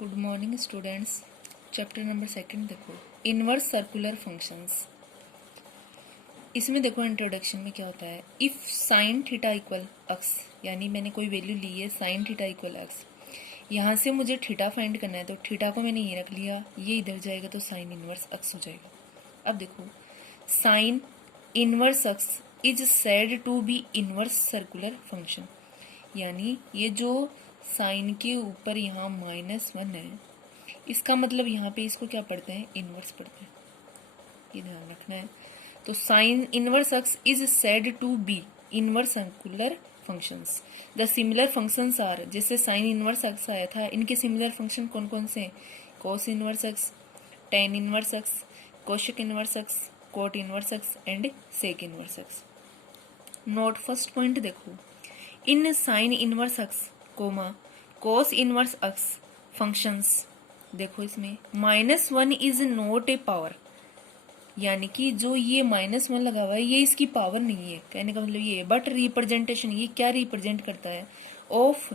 Good morning students. Chapter number 2 देखो, inverse circular functions. इसमें देखो इंट्रोडक्शन में क्या होता है, if sine theta equal x, यानी मैंने कोई वैल्यू ली है साइन थीटा इक्वल एक्स, यहाँ से मुझे थीटा फाइंड करना है तो थीटा को मैंने ये रख लिया, ये इधर जाएगा तो साइन इनवर्स एक्स हो जाएगा। अब देखो sine inverse x is said to be inverse circular function, यानी ये जो साइन के ऊपर यहाँ -1 है, इसका मतलब यहाँ पे इसको क्या पढ़ते हैं, इनवर्स पढ़ते हैं, ये ध्यान रखना है। तो sine inverse x is said to be inverse circular functions. The similar functions are, जैसे साइन इनवर्स एक्स आया था, इनके सिमिलर फंक्शन कौन कौन से हैं, cos inverse x, tan inverse x, cosec inverse x, cot inverse x and sec inverse x. Note first point देखो, in sine inverse x comma cos inverse x functions, देखो इसमें -1 इज नॉट ए पावर, यानी कि जो ये -1 लगा हुआ है ये इसकी पावर नहीं है, कहने का मतलब ये, बट रिप्रेजेंटेशन, ये क्या रिप्रेजेंट करता है, of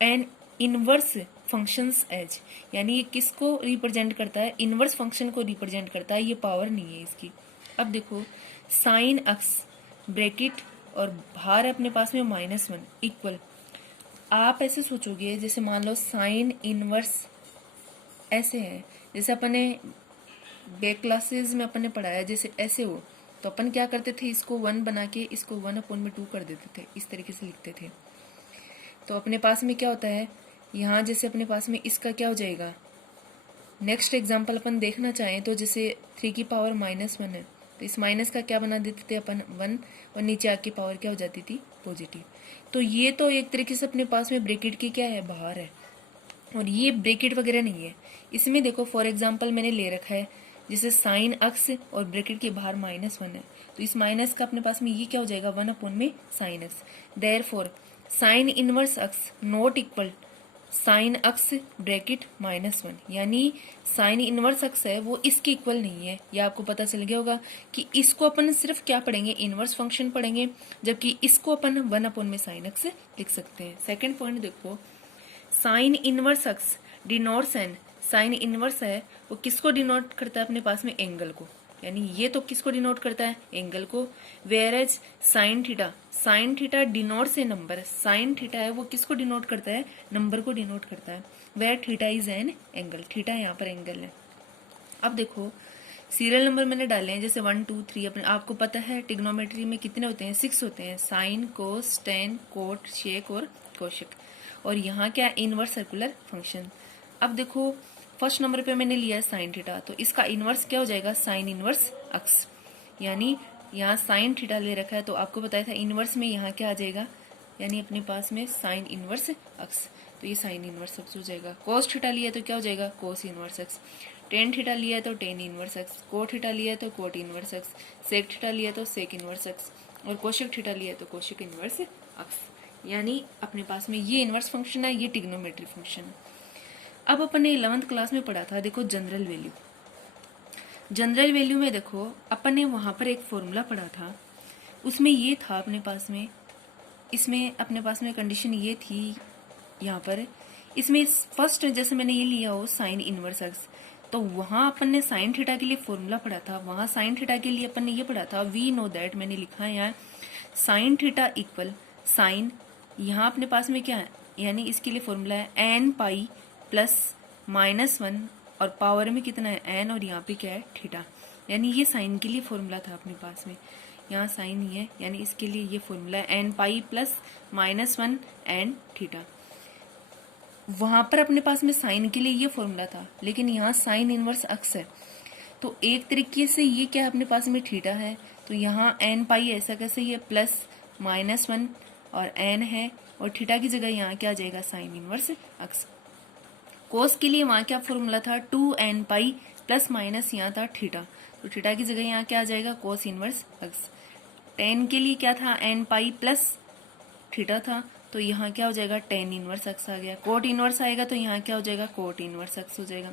an inverse functions as, यानी ये किसको रिप्रेजेंट करता है, इनवर्स फंक्शन को रिप्रेजेंट करता है, ये पावर नहीं है इसकी। अब देखो साइन एक्स ब्रैकेट और बाहर अपने पास में -1 इक्वल, आप ऐसे सोचोगे जैसे मान लो साइन इनवर्स ऐसे है, जैसे अपने बैक क्लासेस में अपन ने पढ़ाया, जैसे ऐसे हो तो अपन क्या करते थे, इसको 1 बना के इसको 1/2 कर देते थे, इस तरीके से लिखते थे। तो अपने पास में क्या होता है, यहाँ जैसे अपने पास में इसका क्या हो जाएगा, नेक्स्ट एग्जाम्पल अपन देखना चाहें तो जैसे 3 की पावर -1 है, तो इस माइनस का क्या बना देते थे अपन 1, और नीचे आके पावर क्या हो जाती थी, पॉजिटिव। तो ये तो एक तरीके से अपने पास में ब्रैकेट की क्या है, बाहर है, और ये ब्रैकेट वगैरह नहीं है। इसमें देखो फॉर एग्जांपल मैंने ले रखा है, जैसे साइन एक्स और ब्रैकेट के बाहर -1 है, तो इस माइनस का अपने पास में ये क्या हो जाएगा, 1/sin x. Therefore sign inverse x not equal sine x bracket -1, यानी साइन इनवर्स एक्स है वो इसके इक्वल नहीं है। यह आपको पता चल गया होगा कि इसको अपन सिर्फ क्या पढ़ेंगे, इनवर्स फंक्शन पढ़ेंगे, जबकि इसको अपन 1/sin x लिख सकते हैं। सेकंड पॉइंट देखो, sine inverse x denotes N, sine inverse है वो किसको डिनोट करता है, अपने पास में एंगल को, यानी ये तो किसको डिनोट करता है, एंगल को। Where as sine theta denotes a number, sine theta है वो किसको डिनोट करता है, नंबर को डिनोट करता है। Where theta is an angle, theta यहाँ पर एंगल है। अब देखो सीरियल नंबर मैंने डाले हैं, जैसे 1 2 3, अपने आपको पता है टिग्नोमेट्री में कितने होते हैं, 6 होते हैं, sine cos ten coat shake और कोशेक, और यहाँ क्या इनवर्स सर्कुलर फंक्शन। अब देखो फर्स्ट नंबर पे मैंने लिया है साइन थीटा, तो इसका इनवर्स क्या हो जाएगा, साइन इनवर्स एक्स, यानी यहाँ साइन थीटा ले रखा है तो आपको बताया था इनवर्स में यहाँ क्या आ जाएगा, यानी अपने पास में साइन इनवर्स एक्स, तो ये साइन इनवर्स एक्स हो जाएगा। कोस थीटा लिया तो क्या हो जाएगा, cos inverse x. Tan theta लिया है तो tan inverse x, cot theta लिया है तो cot inverse x, sec theta लिया है तो सेक इनवर्स एक्स, और कोशेक थीटा लिया है तो कोशेक इनवर्स एक्स, यानी अपने पास में ये इनवर्स फंक्शन है, ये टिग्नोमेट्री फंक्शन है। अब अपन ने 11th क्लास में पढ़ा था, देखो जनरल वैल्यू। जनरल वैल्यू में देखो अपन ने वहां पर एक फॉर्मूला पढ़ा था, उसमें ये था अपने पास में, इसमें अपने पास में कंडीशन ये थी, यहाँ पर इसमें फर्स्ट जैसे मैंने ये लिया हो साइन इनवर्स एक्स, तो वहां अपन ने साइन थीटा के लिए फॉर्मूला पढ़ा था, वहां साइन थीटा के लिए अपन ने ये पढ़ा था, वी नो दैट, मैंने लिखा है यहाँ साइन थीटा इक्वल साइन, यहाँ अपने पास में क्या है, यानी इसके लिए फॉर्मूला है एन पाई प्लस -1, और पावर में कितना है एन, और यहाँ पे क्या है थीटा, यानी ये साइन के लिए फॉर्मूला था अपने पास में, यहाँ साइन ही है, यानी इसके लिए ये फॉर्मूला है n pi plus -1 n theta. वहां पर अपने पास में साइन के लिए ये फॉर्मूला था, लेकिन यहाँ साइन इनवर्स एक्स है, तो एक तरीके से ये क्या है, अपने पास में थीटा है, तो यहाँ एन पाई ऐसा कैसे, ये प्लस -1 और एन है, और थीटा की जगह यहाँ क्या आ जाएगा, साइन इनवर्स एक्स। कोस के लिए वहां क्या फॉर्मूला था, 2n पाई प्लस माइनस यहाँ था थीटा, तो थीटा की जगह यहाँ क्या आ जाएगा, कोस इनवर्स एक्स। टेन के लिए क्या था, n पाई प्लस थीटा था, तो यहाँ क्या हो जाएगा, टेन इनवर्स एक्स आ गया। कोट इनवर्स आएगा तो यहाँ क्या हो जाएगा, कोट इनवर्स एक्स हो जाएगा।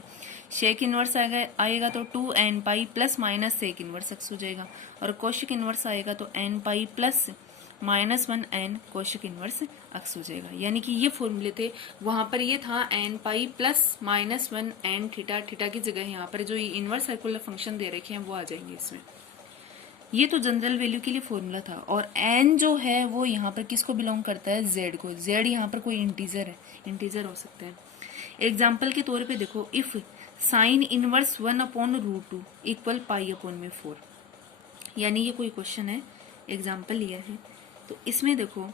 शेक इनवर्स आएगा तो 2n pi plus minus sec inverse x हो जाएगा, और कोशेक इनवर्स आएगा तो n pi plus -1 n cosec inverse x हो जाएगा। यानी कि ये फॉर्मूले थे, वहां पर ये था n pi plus -1 n theta, theta की जगह यहाँ पर जो ये इनवर्स सर्कुलर फंक्शन दे रखे हैं वो आ जाएंगे इसमें। ये तो जनरल वैल्यू के लिए फॉर्मूला था। और n जो है वो यहाँ पर किसको बिलोंग करता है, z को। z यहाँ पर कोई इंटीजर है, इंटीजर हो सकता है। एग्जाम्पल के तौर पे देखो, इफ साइन इनवर्स 1/√2 इक्वल π/4, यानी ये कोई क्वेश्चन है, एग्जाम्पल लिया है। तो इसमें देखो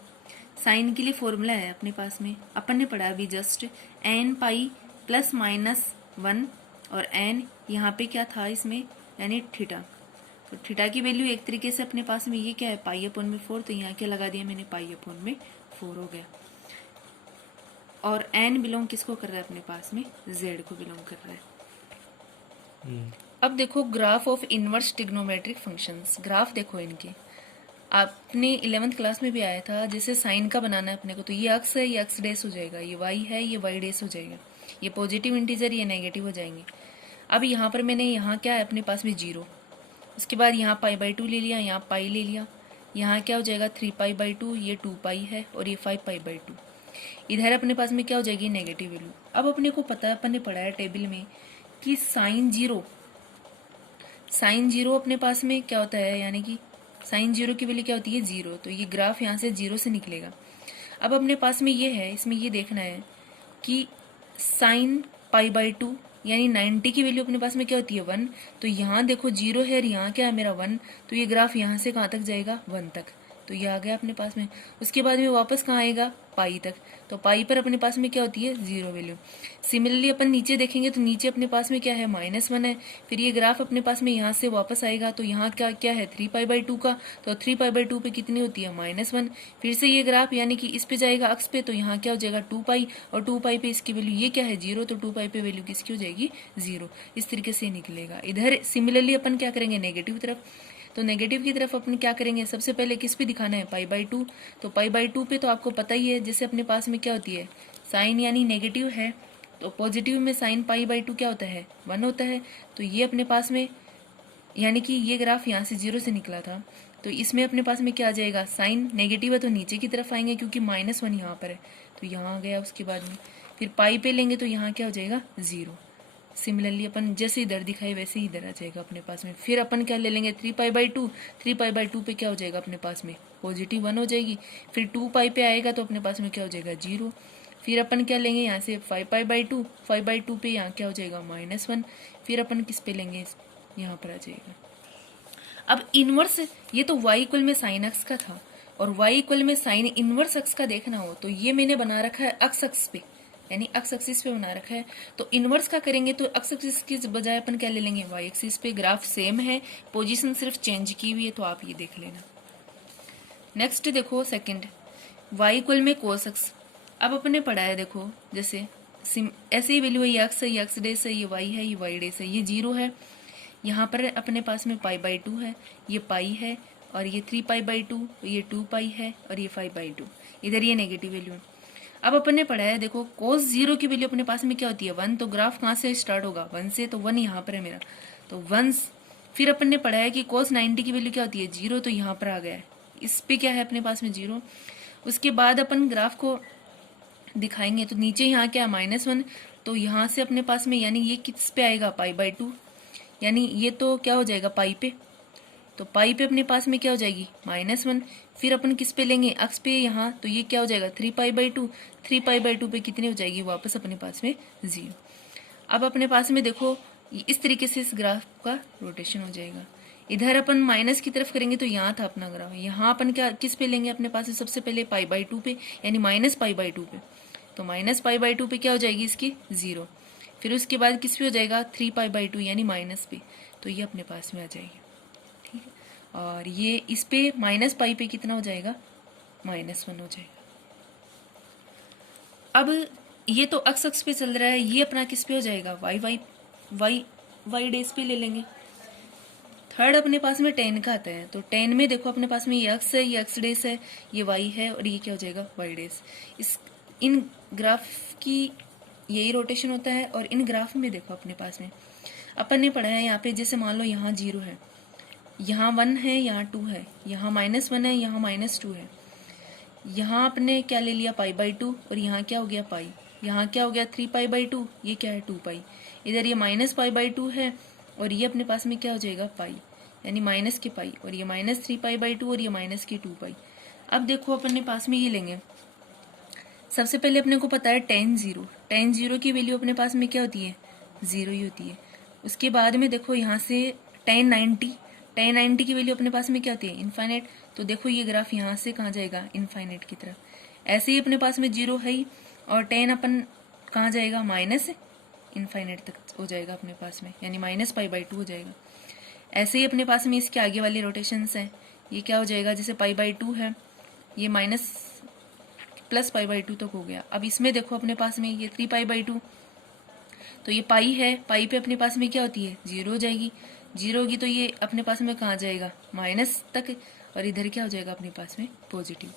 साइन के लिए फॉर्मूला है अपने पास में, अपन ने पढ़ा अभी जस्ट n पाई प्लस -1 और n यहाँ पे क्या था इसमें, यानी थीटा। तो थीटा की वैल्यू एक तरीके से अपने पास में ये क्या है, π/4, तो यहाँ क्या लगा दिया मैंने, π/4 हो गया। और n बिलोंग किसको कर रहा है अपने पास में, z को बिलोंग कर रहा है। अब देखो graph of inverse trigonometric functions, graph देखो इनके, आपने 11th क्लास में भी आया था। जैसे साइन का बनाना है अपने को, तो ये अक्स है, ये एक्स डेस हो जाएगा, ये वाई है, ये वाई डेस हो जाएगा, ये पॉजिटिव इंटीजर, ये नेगेटिव हो जाएंगे। अब यहाँ पर मैंने यहाँ क्या है अपने पास में 0, उसके बाद यहाँ π/2 ले लिया, यहाँ पाई ले लिया, यहाँ क्या हो जाएगा 3π/2, ये 2π है और ये 5π/2। इधर अपने पास में क्या हो जाएगी, नेगेटिव वैल्यू। अब अपने को पता है, अपन ने पढ़ा है टेबल में कि साइन जीरो अपने पास में क्या होता है, यानी कि साइन जीरो की वैल्यू क्या होती है, 0। तो ये ग्राफ यहाँ से 0 से निकलेगा। अब अपने पास में ये है, इसमें ये देखना है कि साइन π/2 यानी 90 की वैल्यू अपने पास में क्या होती है, 1। तो यहाँ देखो 0 है और यहाँ क्या है मेरा 1, तो ये ग्राफ यहाँ से कहाँ तक जाएगा, 1 तक। तो ये आ गया अपने पास में। उसके बाद में वापस कहाँ आएगा, पाई तक। तो पाई पर अपने पास में क्या होती है, 0 वैल्यू। सिमिलरली अपन नीचे देखेंगे तो नीचे अपने पास में क्या है, -1 है। फिर ये ग्राफ अपने पास में यहाँ से वापस आएगा, तो यहाँ क्या क्या है, 3π/2 का। तो 3π/2 पे कितनी होती है, -1। फिर से ये ग्राफ यानी कि इस पे जाएगा अक्स पे, तो यहाँ क्या हो जाएगा 2π, और 2π पे इसकी वैल्यू ये क्या है, 0। तो 2π पे वैल्यू किसकी हो जाएगी, 0। इस तरीके से निकलेगा। इधर सिमिलरली अपन क्या करेंगे, नेगेटिव तरफ। तो नेगेटिव की तरफ अपन क्या करेंगे, सबसे पहले किस पे दिखाना है, π/2। तो π/2 पे तो आपको पता ही है, जैसे अपने पास में क्या होती है, साइन यानी नेगेटिव है, तो पॉजिटिव में साइन π/2 क्या होता है, 1 होता है। तो ये अपने पास में यानी कि ये ग्राफ यहाँ से 0 से निकला था, तो इसमें अपने पास में क्या आ जाएगा, साइन नेगेटिव है तो नीचे की तरफ आएंगे, क्योंकि -1 यहाँ पर है, तो यहाँ आ गया। उसके बाद में फिर पाई पे लेंगे तो यहाँ क्या हो जाएगा, 0। सिमिलरली अपन जैसे इधर दिखाई वैसे ही इधर आ जाएगा अपने पास में। फिर अपन क्या ले लेंगे, 3π/2। 3π/2 पे क्या हो जाएगा अपने पास में, पॉजिटिव 1 हो जाएगी। फिर 2π पे आएगा तो अपने पास में क्या हो जाएगा, 0। फिर अपन क्या लेंगे यहाँ से 5π/2। 5/2 पे यहाँ क्या हो जाएगा, -1। फिर अपन किस पे लेंगे, यहाँ पर आ जाएगा। अब इनवर्स, ये तो y इक्वल में साइन एक्स का था, और y इक्वल में साइन इनवर्स एक्स का देखना हो तो ये मैंने बना रखा है एक्स पे, यानी एक्स एक्सिस पे बना रखा है। तो इनवर्स का करेंगे तो एक्स एक्सिस की बजाय अपन क्या ले लेंगे, वाई एक्सिस पे। ग्राफ सेम है, पोजीशन सिर्फ चेंज की हुई है, तो आप ये देख लेना। नेक्स्ट देखो सेकंड, y इक्वल में कोस एक्स। अब अपन ने पढ़ा है देखो, जैसे ऐसे ही वैल्यू है, ये एक्स है, ये एक्स डेस है, ये वाई है, ये वाई डेस है, ये 0 है। यहाँ पर अपने पास में π/2 है, ये पाई है, और ये 3π/2, ये 2π है, और ये 5/2। इधर ये नेगेटिव वैल्यू है। अब अपन ने पढ़ा है देखो, cos 0 की वैल्यू अपने पास में क्या होती है, 1। तो ग्राफ कहाँ से स्टार्ट होगा, 1 से। तो 1 यहाँ पर है मेरा, तो 1। फिर अपन ने पढ़ा है कि cos 90 की वैल्यू क्या होती है, 0। तो यहाँ पर आ गया है, इस पे क्या है अपने पास में, 0। उसके बाद अपन ग्राफ को दिखाएंगे तो नीचे यहाँ क्या है, -1। तो यहाँ से अपने पास में यानी ये किस पे आएगा, π/2, यानी ये तो क्या हो जाएगा, पाई पे। तो पाई पे अपने पास में क्या हो जाएगी, -1। फिर अपन किस पे लेंगे, अक्स पे यहाँ, तो ये क्या हो जाएगा, 3π/2। 3π/2 पे कितनी हो जाएगी, वापस अपने पास में 0। अब अपने पास में देखो इस तरीके से इस ग्राफ का रोटेशन हो जाएगा। इधर अपन माइनस की तरफ करेंगे तो यहाँ था अपना ग्राफ, यहाँ अपन क्या किस पे लेंगे अपने पास में, सबसे पहले π/2 पे, यानी -π/2 पे। तो -π/2 पे क्या हो जाएगी इसकी, 0। फिर उसके बाद किस पे हो जाएगा, 3π/2 यानी माइनस पे, तो ये अपने पास में आ जाएगी, ठीक है। और ये इस पे -π पे कितना हो जाएगा, -1 हो जाएगा। अब ये तो एक्स एक्स पे चल रहा है, ये अपना किस पे हो जाएगा, वाई डेज पे ले लेंगे। थर्ड अपने पास में tan का आता है, तो tan में देखो अपने पास में ये एक्स है, ये एक्स डेज है, ये वाई है, और ये क्या हो जाएगा, वाई डेज। इन ग्राफ की यही रोटेशन होता है। और इन ग्राफ में देखो अपने पास में अपन ने पढ़ा है, यहाँ पे जैसे मान लो यहाँ 0 है, यहाँ 1 है, यहाँ 2 है, यहाँ -1 है, यहाँ -2 है। यहाँ आपने क्या ले लिया, पाई बाई 2, और यहाँ क्या हो गया पाई, यहाँ क्या हो गया 3 पाई बाई 2, ये क्या है 2 पाई, इधर ये माइनस पाई बाई 2 है, और ये अपने पास में क्या हो जाएगा पाई, यानी माइनस के पाई, और ये माइनस 3 पाई बाई 2, और ये माइनस की 2 पाई। अब देखो अपने पास में ये लेंगे, सबसे पहले अपने को पता है tan जीरो की वैल्यू अपने पास में क्या होती है, 0 ही होती है। उसके बाद में देखो यहाँ से tan 90 की वैल्यू अपने पास में क्या होती है, इनफाइनाइट। तो देखो ये ग्राफ यहाँ से कहाँ जाएगा, इनफाइनाइट की तरफ। ऐसे ही अपने पास में 0 है ही, और tan अपन कहाँ जाएगा, माइनस इनफाइनाइट तक हो जाएगा अपने पास में, यानी माइनस पाई बाई 2 हो जाएगा। ऐसे ही अपने पास में इसके आगे वाली रोटेशंस हैं, ये क्या हो जाएगा, जैसे पाई बाई 2 है, ये माइनस प्लस पाई बाई 2 तक हो गया। अब इसमें देखो अपने पास में ये 3 पाई बाई 2, तो ये पाई है, पाई पे अपने पास में क्या होती है, 0 हो जाएगी, 0 होगी तो ये अपने पास में कहाँ जाएगा, माइनस तक, और इधर क्या हो जाएगा अपने पास में, पॉजिटिव।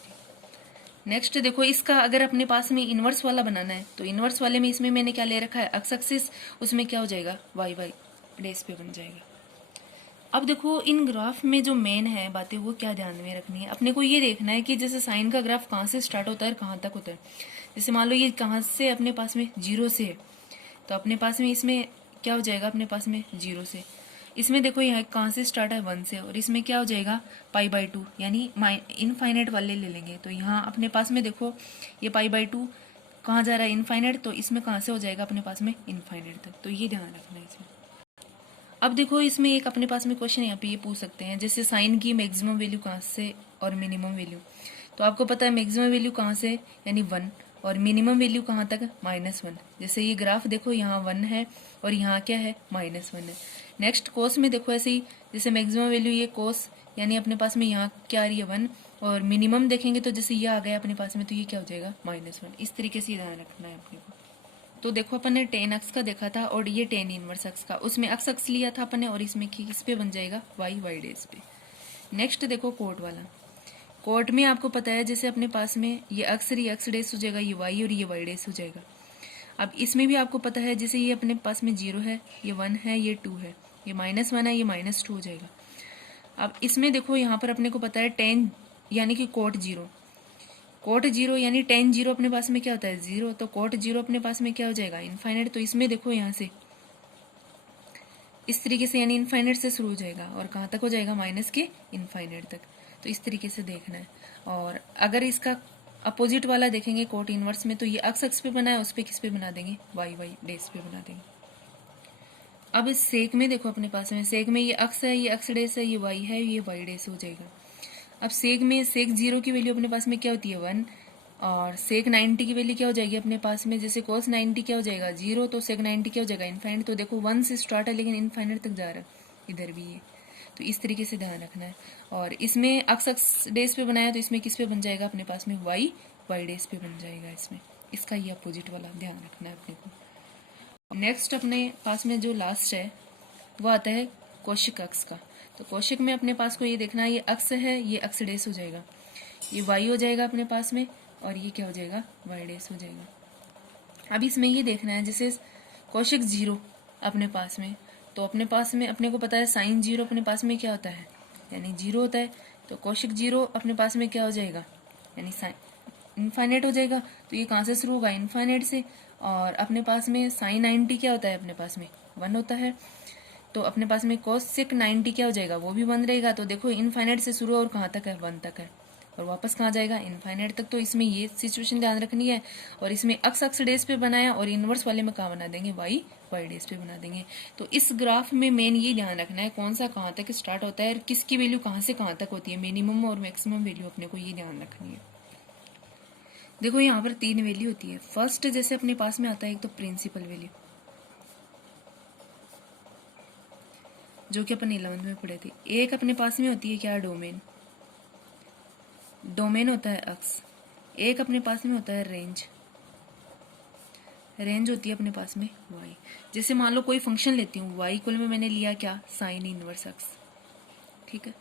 नेक्स्ट देखो इसका अगर अपने पास में इनवर्स वाला बनाना है, तो इनवर्स वाले में इसमें मैंने क्या ले रखा है, एक्स एक्सिस, उसमें क्या हो जाएगा, वाई वाई डेस पे बन जाएगा। अब देखो इन ग्राफ में जो मेन है बातें वो क्या ध्यान में रखनी है, अपने को ये देखना है कि जैसे साइन का ग्राफ कहाँ से स्टार्ट होता है और कहाँ तक होता है। जैसे मान लो ये कहाँ से अपने पास में 0 से है, तो अपने पास में इसमें क्या हो जाएगा, अपने पास में 0 से। इसमें देखो यहाँ कहाँ से स्टार्ट है, 1 से, और इसमें क्या हो जाएगा पाई बाई 2, यानी इनफाइनाइट वाले ले लेंगे। तो यहाँ अपने पास में देखो ये पाई बाई 2 कहाँ जा रहा है, इनफाइनाइट, तो इसमें कहाँ से हो जाएगा अपने पास में इनफाइनाइट तक। तो ये ध्यान रखना है इसमें। अब देखो इसमें एक अपने पास में क्वेश्चन यहाँ पे ये पूछ सकते हैं, जैसे साइन की मैक्सिमम वैल्यू कहाँ से और मिनिमम वैल्यू। तो आपको पता है मैक्सिमम वैल्यू कहाँ से, यानी 1, और मिनिमम वैल्यू कहाँ तक, -1। जैसे ये ग्राफ देखो यहाँ 1 है और यहाँ क्या है, -1 है। नेक्स्ट कोस में देखो ऐसे ही, जैसे मैक्सिमम वैल्यू ये कोस, यानी अपने पास में यहाँ क्या आ रही है 1, और मिनिमम देखेंगे तो जैसे ये आ गया अपने पास में, तो ये क्या हो जाएगा -1। इस तरीके से ध्यान रखना है अपने को। तो देखो अपन ने tan x का देखा था और ये tan इनवर्स x का, उसमें x लिया था अपन ने, और इसमें किस पे बन जाएगा, y डेज पे। नेक्स्ट देखो कोट वाला, कोट में आपको पता है जैसे अपने पास में ये x डेज हो जाएगा, ये y और ये y डेज हो जाएगा। अब इसमें भी आपको पता है जैसे ये अपने पास में 0 है, ये 1 है, ये 2 है, ये -1 है, ये -2 हो जाएगा। अब इसमें देखो यहाँ पर अपने को पता है tan यानी कि कोट 0 यानी tan 0 अपने पास में क्या होता है, 0, तो कोट 0 अपने पास में क्या हो जाएगा, इनफाइनाइट। तो इसमें देखो यहाँ से इस तरीके से, यानी इनफाइनाइट से शुरू हो जाएगा और कहाँ तक हो जाएगा, माइनस के इनफाइनाइट तक। तो इस तरीके से देखना है। और अगर इसका अपोजिट वाला देखेंगे कोट इनवर्स में, तो ये एक्स पे बना है, उस पर किस पे बना देंगे, वाई डेज पे बना देंगे। अब इस सेक में देखो अपने पास में, सेक में ये एक्स है, ये एक्स डेज है, ये वाई है, ये वाई डेज हो जाएगा। अब सेक में सेक 0 की वैल्यू अपने पास में क्या होती है, 1, और सेक 90 की वैल्यू क्या हो जाएगी अपने पास में, जैसे कोस 90 क्या हो जाएगा, 0, तो सेक 90 क्या हो जाएगा, इनफाइनाइट। तो देखो 1 से स्टार्ट है लेकिन इनफाइनाइट तक जा रहा है, इधर भी ये। तो इस तरीके से ध्यान रखना है। और इसमें एक्स डेज पे बनाया, तो इसमें किस पे बन जाएगा अपने पास में, वाई डेज पे बन जाएगा इसमें। इसका ये अपोजिट वाला ध्यान रखना है अपने को। नेक्स्ट अपने पास में जो लास्ट है वो आता है कौशिक अक्ष का। तो कौशिक में अपने पास को ये देखना है, ये अक्ष है, ये अक्ष डेस हो जाएगा, ये वाई हो जाएगा अपने पास में, और ये क्या हो जाएगा, वाई डेस हो जाएगा। अब इसमें ये देखना है जैसे कौशिक 0 अपने पास में, तो अपने पास में अपने को पता है साइन 0 अपने पास में क्या होता है, यानी 0 होता है। तो कौशिक 0 अपने पास में क्या हो जाएगा, यानी साइन इनफाइनाइट हो जाएगा। तो ये कहाँ से शुरू होगा, इनफाइनाइट से। और अपने पास में साइन 90 क्या होता है, अपने पास में 1 होता है। तो अपने पास में कोसेक 90 क्या हो जाएगा, वो भी 1 रहेगा। तो देखो इनफाइनाइट से शुरू और कहाँ तक है, 1 तक है, और वापस कहाँ जाएगा, इनफाइनाइट तक। तो इसमें ये सिचुएशन ध्यान रखनी है। और इसमें एक्स डेज पे बनाया, और इनवर्स वाले में कहाँ बना देंगे, वाई डेज पे बना देंगे। तो इस ग्राफ में मेन ये ध्यान रखना है कौन सा कहाँ तक स्टार्ट होता है और किसकी वैल्यू कहाँ से कहाँ तक होती है, मिनिमम और मैक्सिमम वैल्यू अपने को ये ध्यान रखनी है। देखो यहाँ पर 3 वैल्यू होती है। फर्स्ट जैसे अपने पास में आता है एक तो प्रिंसिपल वैल्यू, जो कि अपन 11th में पढ़े थे। एक अपने पास में होती है क्या, डोमेन होता है अक्स। एक अपने पास में होता है रेंज होती है अपने पास में वाई। जैसे मान लो कोई फंक्शन लेती हूँ, वाई इक्वल में मैंने लिया क्या, साइन इनवर्स अक्स, ठीक है।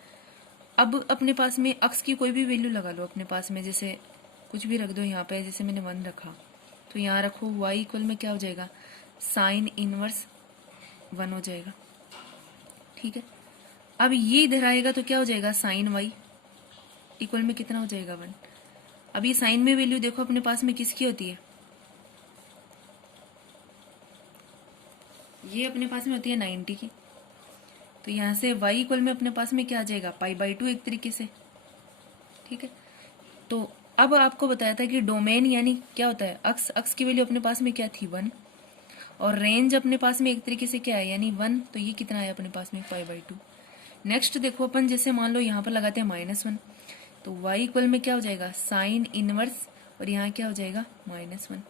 अब अपने पास में अक्स की कोई भी वैल्यू लगा लो अपने पास में, जैसे कुछ भी रख दो यहाँ पे, जैसे मैंने 1 रखा, तो यहाँ रखो वाई इक्वल में क्या हो जाएगा, साइन इनवर्स 1 हो जाएगा, ठीक है। अब ये इधर आएगा तो क्या हो जाएगा, साइन वाई इक्वल में कितना हो जाएगा, 1। अब ये साइन में वैल्यू देखो अपने पास में किसकी होती है, ये अपने पास में होती है 90 की। तो यहाँ से y इक्वल में अपने पास में क्या आ जाएगा, π/2 एक तरीके से, ठीक है। तो अब आपको बताया था कि डोमेन यानी क्या होता है, अक्स, अक्स की वैल्यू अपने पास में क्या थी 1, और रेंज अपने पास में एक तरीके से क्या है यानी 1, तो ये कितना है अपने पास में π/2। नेक्स्ट देखो अपन जैसे मान लो यहाँ पर लगाते हैं -1, तो y इक्वल में क्या हो जाएगा साइन इनवर्स, और यहाँ क्या हो जाएगा -1,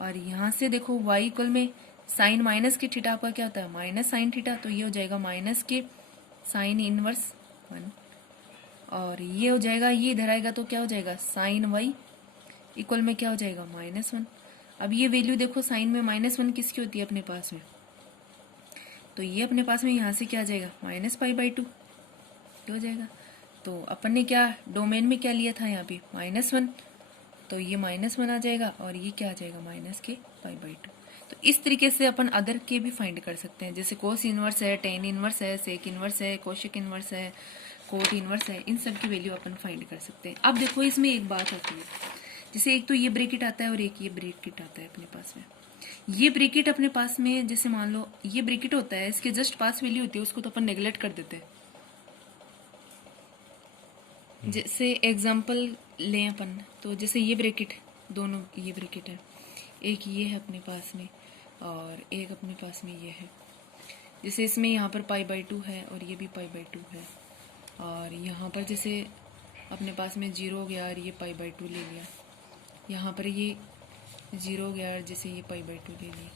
और यहाँ से देखो y इक्वल में साइन माइनस के थीटा आपका क्या होता है माइनस साइन थीटा, तो ये हो जाएगा माइनस के साइन इनवर्स 1, और ये हो जाएगा, ये इधर आएगा तो क्या हो जाएगा साइन y इक्वल में क्या हो जाएगा -1। अब ये वैल्यू देखो साइन में -1 किसकी होती है अपने पास में, तो ये अपने पास में यहाँ से क्या आ जाएगा -π/2 हो जाएगा। तो अपन ने क्या डोमेन में क्या लिया था यहाँ पे -1, तो ये -1 आ जाएगा, और ये क्या आ जाएगा -π/2। तो इस तरीके से अपन अदर के भी फाइंड कर सकते हैं, जैसे कोस इनवर्स है, टेन इनवर्स है, सेक इनवर्स है, कोशेक इनवर्स है, कोट इनवर्स है, इन सब की वैल्यू अपन फाइंड कर सकते हैं। अब देखो इसमें एक बात आती है, जैसे एक तो ये ब्रैकेट आता है और एक ये ब्रैकेट आता है अपने पास में। ये ब्रैकेट अपने पास में जैसे मान लो ये ब्रैकेट होता है, इसके जस्ट पास वैल्यू होती है, उसको तो अपन नेग्लेक्ट कर देते हैं। जैसे एग्जांपल लें अपन, तो जैसे ये ब्रैकेट, दोनों ये ब्रैकेट है, एक ये है अपने पास में और एक अपने पास में ये है। जैसे इसमें यहाँ पर π/2 है और ये भी π/2 है, और यहाँ पर जैसे अपने पास में 0 हो गया और ये π/2 ले लिया, यहाँ पर ये 0 हो गया और जैसे ये π/2 ले लिया।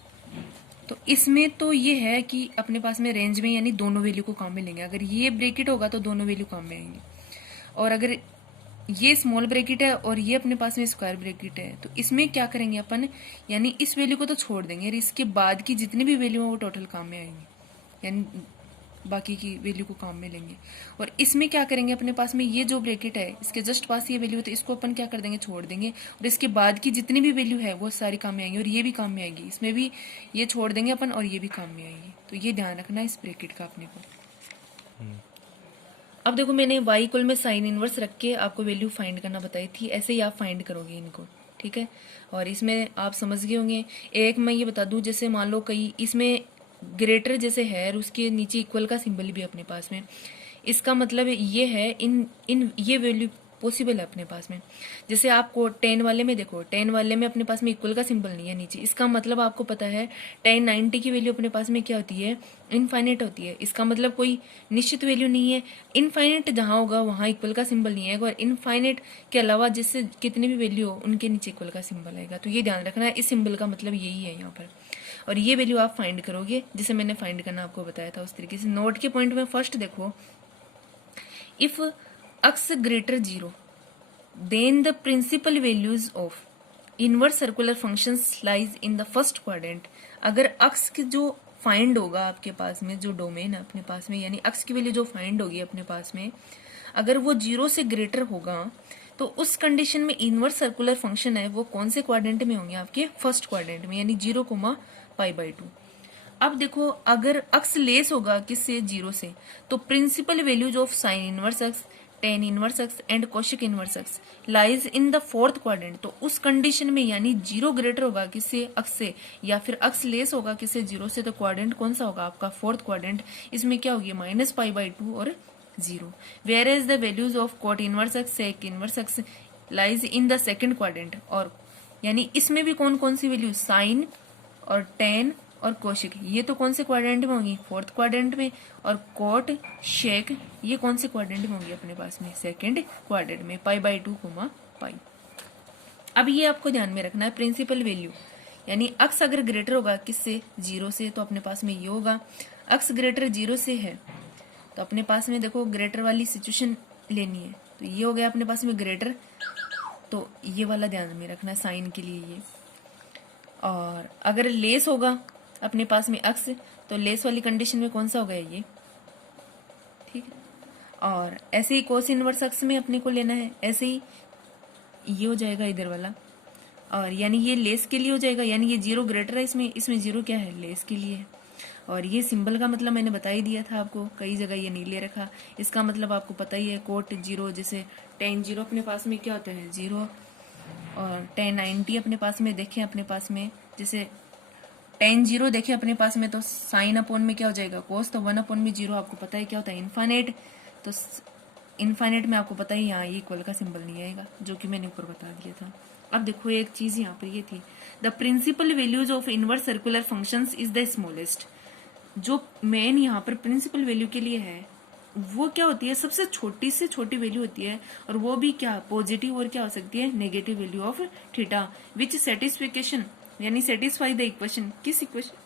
तो इसमें तो ये है कि अपने पास में रेंज में यानी दोनों वैल्यू को काम में लेंगे। अगर ये ब्रैकेट होगा तो दोनों वैल्यू काम में आएंगे, और अगर ये स्मॉल ब्रैकेट है और ये अपने पास में स्क्वायर ब्रैकेट है, तो इसमें क्या करेंगे अपन, यानी इस वैल्यू को तो छोड़ देंगे और इसके बाद की जितनी भी वैल्यू है वो टोटल काम में आएंगी, यानी बाकी की वैल्यू को काम में लेंगे। और इसमें क्या करेंगे, अपने पास में ये जो ब्रैकेट है इसके जस्ट पास ये वैल्यू है, तो इसको अपन क्या कर देंगे, छोड़ देंगे, और इसके बाद की जितनी भी वैल्यू है वो सारी काम में आएंगी, और ये भी काम में आएगी, इसमें भी ये छोड़ देंगे अपन और ये भी काम में आएगी। तो ये ध्यान रखना है इस ब्रैकेट का अपने को। अब देखो मैंने y इक्वल में साइन इनवर्स रख के आपको वैल्यू फाइंड करना बताई थी, ऐसे ही आप फाइंड करोगे इनको, ठीक है। और इसमें आप समझ गए होंगे। एक मैं ये बता दूं, जैसे मान लो कई इसमें ग्रेटर जैसे है और उसके नीचे इक्वल का सिंबल भी अपने पास में, इसका मतलब ये है इन ये वैल्यू पॉसिबल है अपने पास में। जैसे आपको 10 वाले में देखो, 10 वाले में अपने पास में इक्वल का सिंबल नहीं है नीचे, इसका मतलब आपको पता है 10 90 की वैल्यू अपने पास में क्या होती है, इनफाइनाइट होती है। इसका मतलब कोई निश्चित वैल्यू नहीं है, इनफाइनाइट जहां होगा वहां इक्वल का सिंबल नहीं आएगा, और इनफाइनाइट के अलावा जिससे कितनी भी वैल्यू हो उनके नीचे इक्वल का सिंबल आएगा। तो ये ध्यान रखना है, इस सिंबल का मतलब यही है यहाँ पर। और ये वैल्यू आप फाइंड करोगे जैसे मैंने फाइंड करना आपको बताया था उस तरीके से। नोट के पॉइंट में फर्स्ट देखो, if x greater 0 then the principal values of inverse circular functions lies in the first quadrant। अगर x की जो फाइंड होगा आपके पास में, जो डोमेन है अपने पास में, यानी x की वैल्यू जो फाइंड होगी अपने पास में, अगर वो 0 से ग्रेटर होगा तो उस कंडीशन में इनवर्स सर्कुलर फंक्शन है वो कौन से क्वाड्रेंट में होंगे, आपके फर्स्ट क्वाड्रेंट में, यानी 0,π/2। अब देखो अगर x लेस होगा किससे, 0 से, तो principal values of sine inverse x, tan inverse x and cosec inverse x lies in the fourth quadrant. तो उस कंडीशन में यानी 0 ग्रेटर होगा किससे, x से, या फिर x लेस होगा किससे, 0 से, तो क्वाड्रेंट कौन सा होगा आपका फोर्थ क्वाड्रेंट। इसमें क्या होगी -π/2 और 0। Where as the values of cot inverse x, sec inverse x lies in the second quadrant. और यानी इसमें भी कौन कौन सी वैल्यू, साइन और टेन और कोशिक, ये तो कौन से क्वाड्रेंट में होंगी, फोर्थ क्वाड्रेंट में, और कोट शेक ये कौन से क्वाड्रेंट में होंगी अपने पास में, सेकंड क्वाड्रेंट में, π/2, π। अब ये आपको ध्यान में रखना है प्रिंसिपल वैल्यू, यानी x अगर ग्रेटर होगा किससे, 0 से, तो अपने पास में ये होगा। x ग्रेटर 0 से है तो अपने पास में देखो ग्रेटर वाली सिचुएशन लेनी है, तो ये हो गया अपने पास में ग्रेटर, तो ये वाला ध्यान में रखना है साइन के लिए ये। और अगर लेस होगा अपने पास में x, तो लेस वाली कंडीशन में कौन सा होगा ये, ठीक है। और ऐसे ही कोस इनवर्स x में अपने को लेना है, ऐसे ही ये हो जाएगा इधर वाला, और यानी ये लेस के लिए हो जाएगा, यानी ये 0 ग्रेटर है इसमें 0 क्या है, लेस के लिए है। और ये सिंबल का मतलब मैंने बता ही दिया था आपको, कई जगह ये नहीं ले रखा, इसका मतलब आपको पता ही है, कोट 0, जैसे टेन 0 अपने पास में क्या होता है, 0, और tan 90 अपने पास में देखें, अपने पास में जैसे tan 0 देखें अपने पास में, तो साइन अपॉन में क्या हो जाएगा कोस, तो 1 अपॉन में 0 आपको पता है क्या होता है इनफाइनाइट, तो इनफाइनाइट में आपको पता है यहाँ ये इक्वल का सिंबल नहीं आएगा, जो कि मैंने ऊपर बता दिया था। अब देखो एक चीज यहाँ पर ये थी, the principal values of inverse circular functions is the smallest. जो मेन यहाँ पर प्रिंसिपल वैल्यू के लिए है वो क्या होती है, सबसे छोटी से छोटी वैल्यू होती है, और वो भी क्या पॉजिटिव और क्या हो सकती है negative value of theta, which satisfaction यानी सेटिस्फाई द इक्वेशन, किस इक्वेशन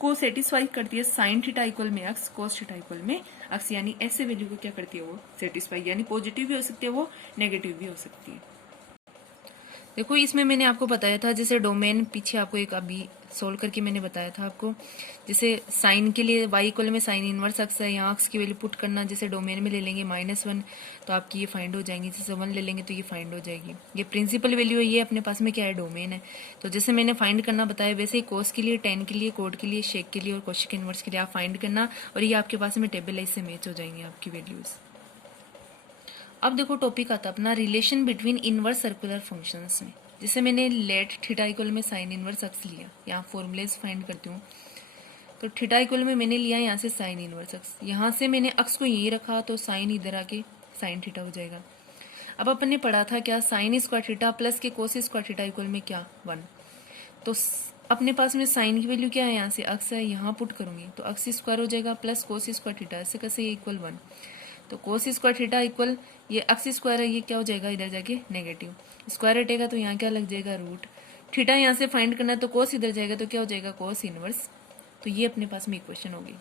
को सेटिस्फाई करती है, साइन थीटा इक्वल में एक्स कोस थीटा इक्वल में एक्स, यानी ऐसे वैल्यू को क्या करती है वो सेटिस्फाई, यानी पॉजिटिव भी हो सकती है वो नेगेटिव भी हो सकती है। देखो इसमें मैंने आपको बताया था, जैसे डोमेन पीछे आपको एक अभी सोल्व करके मैंने बताया था आपको, जैसे साइन के लिए y इक्वल में साइन इनवर्स एक्स है, यहाँ एक्स की वैल्यू पुट करना, जैसे डोमेन में ले लेंगे -1 तो आपकी ये फाइंड हो जाएंगी, जैसे 1 ले लेंगे तो ये फाइंड हो जाएगी। ये प्रिंसिपल वैल्यू है, ये अपने पास में क्या है डोमेन है। तो जैसे मैंने फाइंड करना बताया वैसे ही कोस के लिए, टेन के लिए, कोड के लिए, शेक के लिए और कोशिक इनवर्स के लिए आप फाइंड करना, और ये आपके पास में टेबल है, इससे मैच हो जाएंगे आपकी वैल्यूज। अब देखो टॉपिक आता अपना relation between inverse circular functions में। जैसे मैंने लेट थीटा इक्वल में साइन इनवर्स एक्स लिया, यहाँ फॉर्मूलेज फाइंड करती हूँ, तो थीटा इक्वल में मैंने लिया यहाँ से साइन इनवर्स एक्स, यहाँ से मैंने एक्स को यही रखा तो साइन इधर आके साइन थीटा हो जाएगा। अब अपन ने पढ़ा था क्या, साइन स्क्वायर थीटा प्लस के कोस स्क्वायर थीटा इक्वल में क्या 1, तो अपने पास में साइन की वैल्यू क्या है, यहाँ से एक्स है, यहाँ पुट करूंगी तो एक्स स्क्वायर हो जाएगा प्लस कोस स्क्वायर थीटा, ऐसे कैसे ये इक्वल 1, तो कोस स्क्वायर थीटा इक्वल ये एक्स स्क्वायर है, ये क्या हो जाएगा इधर जाके नेगेटिव, स्क्वायर हटेगा तो यहाँ क्या लग जाएगा रूट, थीटा यहाँ से फाइंड करना है तो कोस इधर जाएगा तो क्या हो जाएगा कोस इनवर्स, तो ये अपने पास में इक्वेशन होगी।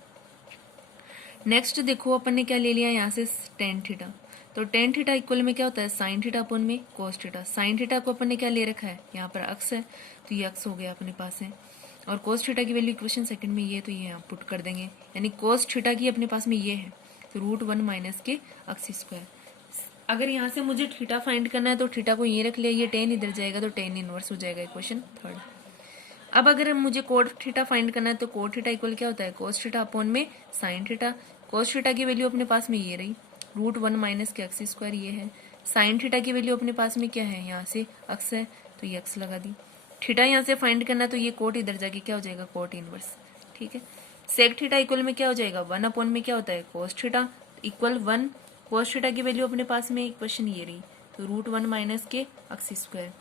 नेक्स्ट देखो अपन ने क्या ले लिया यहाँ से टेन थीटा, तो टेन थीटा इक्वल में क्या होता है साइन थीटा अपन में कोस थीटा, साइन थीटा को अपन ने क्या ले रखा है यहाँ पर एक्स है तो ये एक्स हो गया अपने पास है, और कोस थीटा की वैल्यू इक्वेशन सेकंड में ये है तो ये यहाँ पुट कर देंगे, यानी कोस थीटा की अपने पास में ये है तो √1 माइनस के एक्स स्क्वायर। अगर यहाँ से मुझे थीटा फाइंड करना है तो थीटा को ये रख लिया, ये टेन इधर जाएगा तो टेन इनवर्स हो जाएगा इक्वेशन थर्ड। अब अगर मुझे कोड थीटा फाइंड करना है तो कोड थीटा इक्वल क्या होता है कोस थीटा अपॉन में साइन थीटा, कोस थीटा की वैल्यू अपने पास में ये रही √1 माइनस के एक्स स्क्वायर ये है, साइन थीटा की वैल्यू अपने पास में क्या है यहाँ से एक्स है तो ये एक्स लगा दी, थीटा यहाँ से फाइंड करना तो ये कोट इधर जाके क्या हो जाएगा कोट इनवर्स, ठीक है। सेक थीटा इक्वल में क्या हो जाएगा 1 अपॉन में क्या होता है cos theta equal 1, cos theta की वैल्यू अपने पास में इक्वेशन ये रही तो √1 माइनस के एक्स स्क्वायर,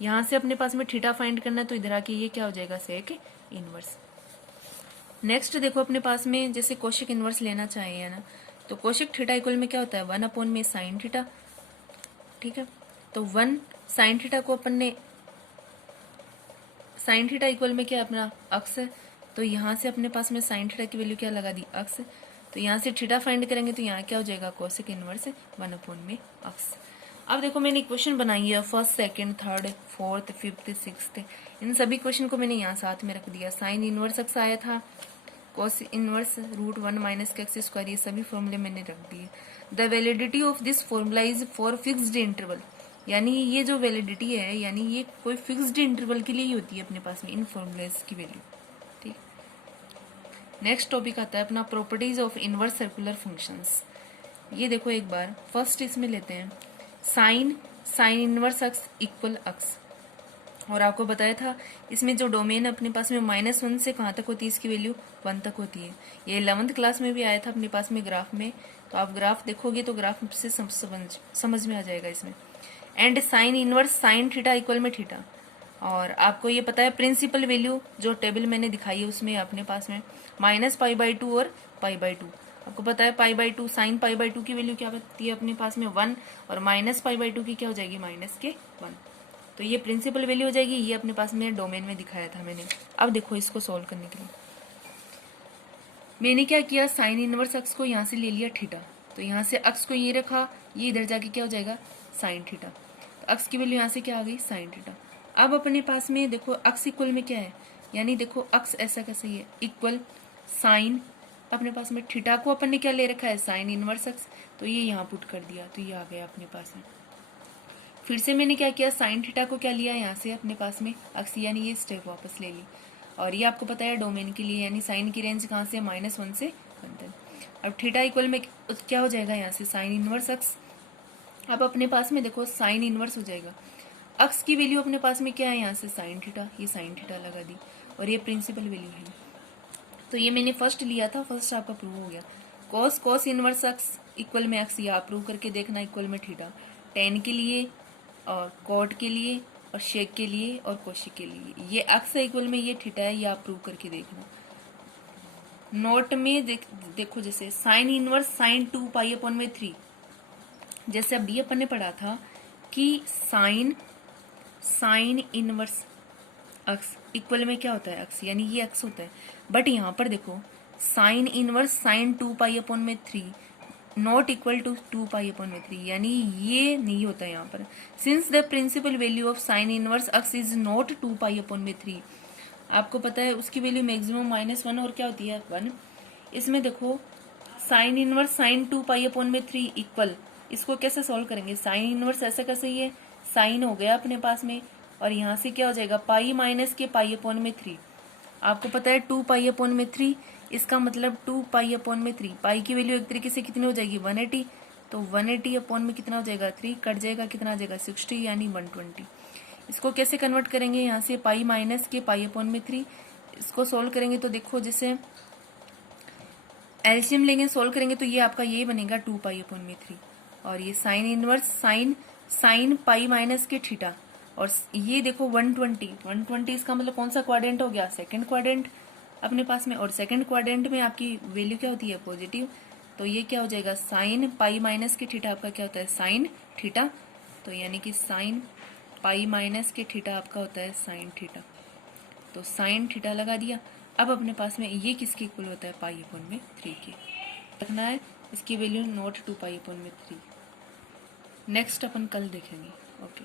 यहाँ से अपने पास में थीटा फाइंड करना है तो इधर आके ये क्या हो जाएगा सेक इनवर्स। नेक्स्ट देखो अपने पास में जैसे कोशिक इनवर्स लेना चाहिए ना, तो कोशिक थीटा इक्वल में क्या होता है 1 अपॉन में साइन थीटा, ठीक है, तो 1 साइन थीटा को अपन ने साइन थीटा इक्वल में क्या अपना अक्स है, तो यहाँ से अपने पास में साइन थीटा की वैल्यू क्या लगा दी अक्स, तो यहाँ से थीटा फाइंड करेंगे तो यहाँ क्या हो जाएगा कोसिक इनवर्स 1 अपॉन में अक्स। अब देखो मैंने इक्वेशन बनाई है first second third fourth fifth sixth, इन सभी क्वेश्चन को मैंने यहाँ साथ में रख दिया, साइन इनवर्स एक्स आया था, कोस इनवर्स √1 माइनस के एक्स स्क्वायर, ये सभी फॉर्मूले मैंने रख दिए। The validity of this formula is for fixed interval, यानी ये जो वैलिडिटी है यानी ये कोई फिक्स्ड इंटरवल के लिए ही होती है अपने पास में इन फॉर्मूलेज की वैल्यू, ठीक। नेक्स्ट टॉपिक आता है अपना properties of inverse circular functions. ये देखो एक बार फर्स्ट इसमें लेते हैं sign inverse x equal x, और आपको बताया था इसमें जो डोमेन अपने पास में -1 से कहाँ तक होती है इसकी वैल्यू 1 तक होती है, ये 11th क्लास में भी आया था अपने पास में ग्राफ में, तो आप ग्राफ देखोगे तो ग्राफ से समझ में आ जाएगा इसमें। And sign inverse sine theta equal में थीटा, और आपको ये पता है प्रिंसिपल वैल्यू जो टेबल मैंने दिखाई है उसमें अपने पास में -π/2 और π/2, आपको पता है π/2 साइन π/2 की वैल्यू क्या होती है अपने पास में 1, और -π/2 की क्या हो जाएगी -1, तो ये प्रिंसिपल वैल्यू हो जाएगी, ये अपने पास में डोमेन में दिखाया था मैंने। अब देखो इसको सॉल्व करने के लिए मैंने क्या किया, साइन इनवर्स एक्स को यहाँ से ले लिया थीटा, तो यहाँ से एक्स को ये रखा, ये इधर जाके क्या हो जाएगा साइन थीटा, तो एक्स की वैल्यू यहाँ से क्या आ गई साइन थीटा। अब अपने पास में देखो एक्स इक्वल में क्या है, यानी देखो एक्स ऐसा कैसे है इक्वल साइन, अपने पास में थीटा को अपन ने क्या ले रखा है साइन इनवर्स एक्स, तो ये यहाँ पुट कर दिया तो ये आ गया अपने पास में। फिर से मैंने क्या किया साइन थीटा को क्या लिया यहाँ से अपने पास में एक्स, यानी ये स्टेप वापस ले ली, और ये आपको पता है डोमेन के लिए यानी साइन की रेंज कहाँ से -1 से 1 तक। अब थीटा इक्वल में क्या हो जाएगा यहाँ से साइन इनवर्स एक्स, अब अपने पास में देखो साइन इनवर्स हो जाएगा, अक्स की वैल्यू अपने पास में क्या है, यहाँ से साइन थीटा, ये साइन थीटा लगा दी और ये प्रिंसिपल वैल्यू है। तो ये मैंने फर्स्ट लिया था, फर्स्ट आपका प्रूव हो गया। कॉस कॉस इनवर्स अक्स इक्वल में एक्स, ये आप प्रूव करके देखना इक्वल में थीटा। टेन के लिए और कॉट के लिए और शेक के लिए और कोशिक के लिए, ये अक्स इक्वल में ये थीटा है, ये आप प्रूव करके देखना। नोट में देखो जैसे साइन इनवर्स साइन 2π/3, जैसे अभी अपन ने पढ़ा था कि साइन इनवर्स अक्स इक्वल में क्या होता है, अक्स, यानी ये अक्स होता है। बट यहाँ पर देखो sine inverse sine 2π/3 not equal to 2π/3, यानी ये नहीं होता है यहाँ पर। Since the principal value of sine inverse x is not 2π/3, आपको पता है उसकी वैल्यू मैक्सिमम -1 और क्या होती है 1। इसमें देखो साइन इनवर्स साइन 2π/3 इक्वल, इसको कैसे सॉल्व करेंगे, साइन इनवर्स ऐसा कैसे, ये साइन हो गया अपने पास में और यहाँ से क्या हो जाएगा पाई माइनस के π/3। आपको पता है 2π/3, इसका मतलब 2π/3, पाई की वैल्यू एक तरीके से कितनी हो जाएगी 180, तो 180 अपॉन में कितना हो जाएगा 3, कट जाएगा कितना आ जाएगा 60 यानी 120। इसको कैसे कन्वर्ट करेंगे, यहाँ से पाई माइनस के π/3, इसको सोल्व करेंगे तो देखो जैसे एलसीएम लेंगे सोल्व करेंगे तो ये आपका ये बनेगा 2π/3 और ये sign inverse sine pi minus के थीटा और ये देखो 120 इसका मतलब कौन सा क्वाड्रेंट हो गया, सेकंड क्वाड्रेंट अपने पास में, और सेकंड क्वाड्रेंट में आपकी वैल्यू क्या होती है पॉजिटिव, तो ये क्या हो जाएगा साइन पाई माइनस के थीटा आपका क्या होता है साइन थीटा, तो यानी कि साइन पाई माइनस के थीटा आपका होता है साइन थीटा, तो साइन थीटा लगा दिया। अब अपने पास में ये किसके इक्वल होता है π/3 के, रखना है इसकी वैल्यू नॉट 2π/3। नेक्स्ट अपन कल देखेंगे। ओके।